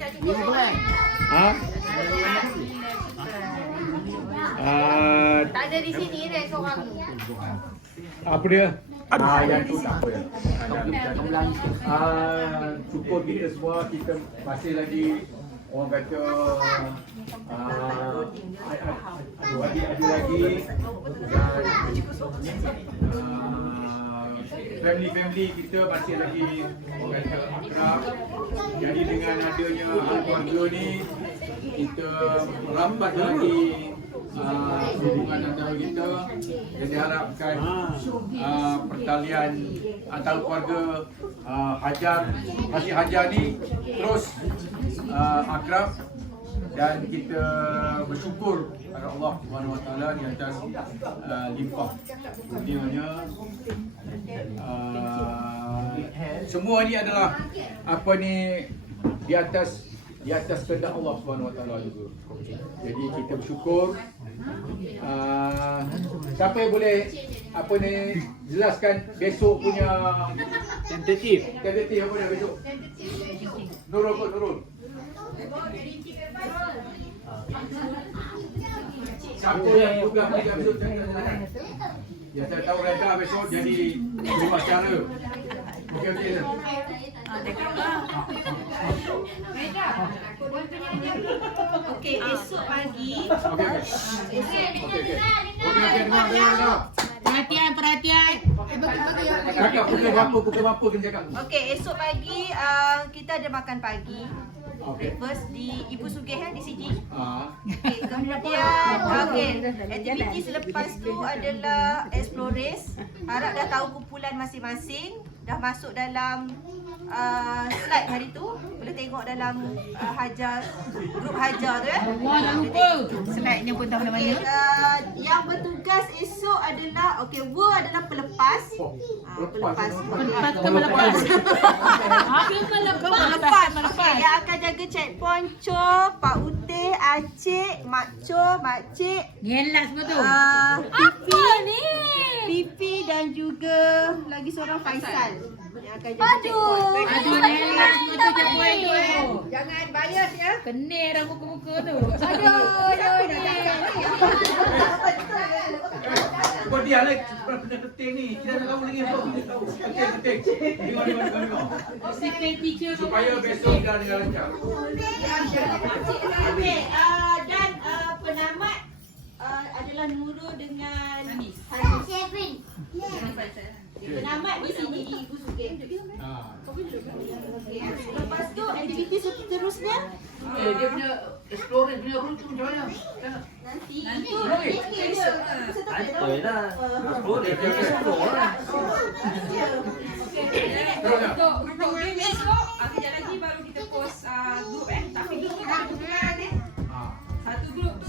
tak cukup. Ha? Tak ada di sini deh seorang tu. Apa dia? Yang tu tak apa. Syukur kita semua, kita masih lagi orang kata adu lagi dan family kita masih lagi orang kata akrab. Jadi dengan adanya keluarga ni, kita rapat lagi hubungan antara kita dan diharapkan pertalian antara keluarga Hajar ni terus akrab dan kita bersyukur kepada Allah Subhanahu Wa Taala di atas limpah kurnianya. Semua ni adalah apa ni di atas kehendak Allah Subhanahu Wa Taala juga. Jadi kita bersyukur. Siapa yang boleh apa ni jelaskan besok punya tentatif apa dia besok? Nurul. Siapa yang juga besok jangan. Ya saya tahu Reda besok jadi rumah acara. Okey. Okey, esok pagi. Okey, dengar. Perhatian. Cakap pukul berapa kena cakap? Okey, esok pagi kita ada makan pagi. Okey. Breakfast di Ibu Sugih di sini. Okey. Kemudian aktiviti selepas tu adalah explores. Harap dah tahu kumpulan masing-masing. Dah masuk dalam slide hari tu. Boleh tengok dalam grup Hajar tu ya. Jangan lupa. Slide-nya pun tahu nama dia. Yang bertugas esok adalah adalah pelepas. Pelepas. Melepas. Yang akan jaga checkpoint Cho, Pak Uteh, Acik, Mak Cho, Mak Cik, Gelak semua tu. Pipi dan juga lagi seorang Faisal yang akan jaga checkpoint. Aduh, gelak semua tu checkpoint tu. Jangan bias ya. Kenir dah muka-muka tu. Aduh, dah cakap ni. Kau dia lah benda penting ni. Kita nak tahu lagi apa. Penting. Tengok. Secret teacher tu. Supaya besok kita dengan lancar. Dan penamat adalah Nurul dengan Hanis. Penamat di sini di Ibu Sugih. Lepas tu aktiviti seterusnya Dia punya explore punya room tu macam mana? nanti Untuk game esok, kejap lagi baru kita post grup tapi grup tu baru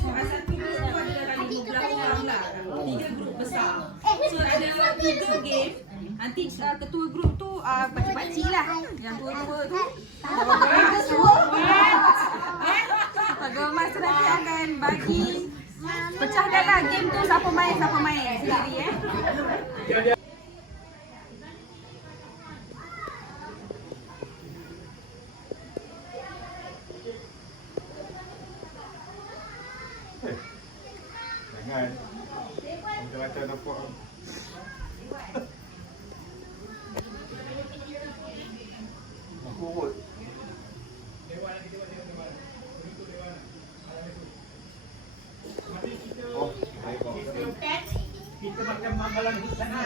bukan satu grup tu ada dalam 15 orang lah. 3 grup besar. So ada 3 game. Nanti ketua grup tu pakcik-pakcik lah. Yang tua-tua tu. Masa nanti akan bagi pecahkan lah game tu siapa main sendiri Jangan. Macam-macam nampak. Aku urut. Kita macam manggalan di sana.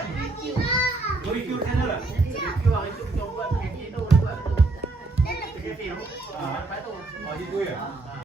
Review sana lah. Review lah itu kita buat. Kita buat. Oh, gitu ya.